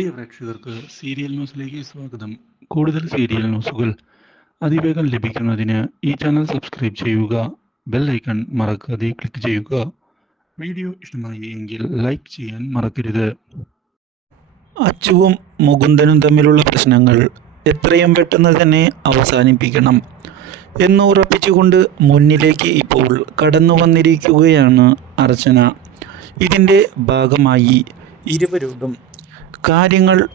പ്രിയ പ്രേക്ഷകർക്ക് സീരിയൽ ന്യൂസിലേക്ക് സ്വാഗതം. കൂടുതൽ സീരിയൽ ന്യൂസുകൾ അതിവേഗം ലഭിക്കുന്നതിന് ഈ ചാനൽ സബ്സ്ക്രൈബ് ചെയ്യുക ബെൽ ഐക്കൺ മറക്കാതെ ക്ലിക്ക് ചെയ്യുക. വീഡിയോ ഇഷ്ടമായി എങ്കിൽ ലൈക്ക് ചെയ്യാൻ മറക്കരുത്. അച്ചുവും മുകുന്ദനും തമ്മിലുള്ള പ്രശ്നങ്ങൾ എത്രയും പെട്ടെന്ന് തന്നെ അവസാനിപ്പിക്കണം എന്ന് ഉറപ്പിച്ചുകൊണ്ട് മുന്നിലേക്ക് ഇപ്പോൾ കടന്നു വന്നിരിക്കുകയാണ് അർച്ചന. ഇതിന്റെ ഭാഗമായി ഇരുവരോടും കാര്യങ്ങൾ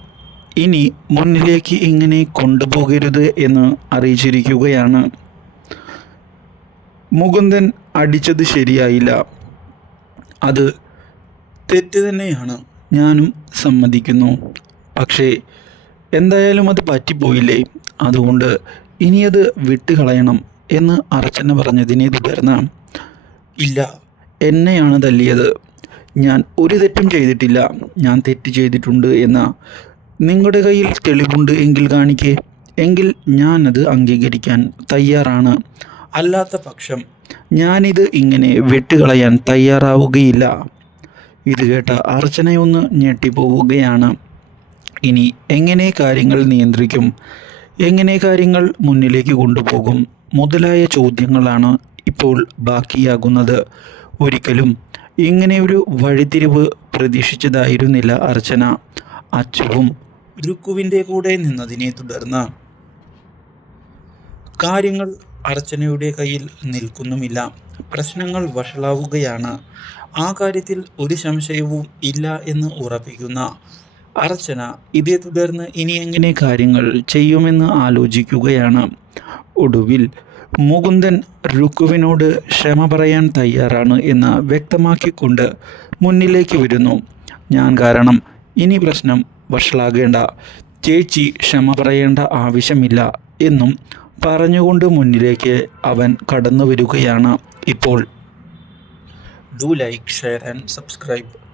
ഇനി മുന്നിലേക്ക് ഇങ്ങനെ കൊണ്ടുപോകരുത് എന്ന് അറിയിച്ചിരിക്കുകയാണ്. മുകുന്ദൻ അടിച്ചത് ശരിയായില്ല. അത് തെറ്റ് തന്നെയാണ് ഞാനും സമ്മതിക്കുന്നു. പക്ഷേ എന്തായാലും അത് പറ്റിപ്പോയില്ലേ? അതുകൊണ്ട് ഇനി അത് വിട്ടുകളയണം എന്ന് അർച്ചന പറഞ്ഞതിനെ തുടർന്ന് ഇല്ല എന്നെയാണ് തല്ലിയത്. ഞാൻ ഒരു തെറ്റും ചെയ്തിട്ടില്ല. ഞാൻ തെറ്റ് ചെയ്തിട്ടുണ്ട് എന്ന നിങ്ങളുടെ കയ്യിൽ തെളിവുണ്ട് എങ്കിൽ കാണിക്കേ. എങ്കിൽ ഞാനത് അംഗീകരിക്കാൻ തയ്യാറാണ്. അല്ലാത്ത പക്ഷം ഞാനിത് ഇങ്ങനെ വെട്ടുകളയാൻ തയ്യാറാവുകയില്ല. ഇത് കേട്ട അർച്ചനയൊന്ന് ഞെട്ടിപ്പോവുകയാണ്. ഇനി എങ്ങനെ കാര്യങ്ങൾ നിയന്ത്രിക്കും? എങ്ങനെ കാര്യങ്ങൾ മുന്നിലേക്ക് കൊണ്ടുപോകും? മുതലായ ചോദ്യങ്ങളാണ് ഇപ്പോൾ ബാക്കിയാകുന്നത്. ഒരിക്കലും ഇങ്ങനെയൊരു വഴിതിരിവ് പ്രതീക്ഷിച്ചതായിരുന്നില്ല അർച്ചന. അച്ചുവും രുക്കുവിന്റെ കൂടെ നിന്നതിനെ തുടർന്ന്. കാര്യങ്ങൾ അർച്ചനയുടെ കയ്യിൽ നിൽക്കുന്നുമില്ല. പ്രശ്നങ്ങൾ വഷളാവുകയാണ്. ആ കാര്യത്തിൽ ഒരു സംശയവും ഇല്ല എന്ന് ഉറപ്പിക്കുന്ന അർച്ചന ഇതേ തുടർന്ന് ഇനി എങ്ങനെ കാര്യങ്ങൾ ചെയ്യുമെന്ന് ആലോചിക്കുകയാണ്. ഒടുവിൽ മുകുന്ദൻ രുക്കുവിനോട് ക്ഷമ പറയാൻ തയ്യാറാണ് എന്ന് വ്യക്തമാക്കിക്കൊണ്ട് മുന്നിലേക്ക് വരുന്നു. ഞാൻ കാരണം ഇനി പ്രശ്നം വഷളാകേണ്ട. ചേച്ചി ക്ഷമ പറയേണ്ട ആവശ്യമില്ല എന്നും പറഞ്ഞുകൊണ്ട് മുന്നിലേക്ക് അവൻ കടന്നു വരികയാണ് ഇപ്പോൾ. Do like share and subscribe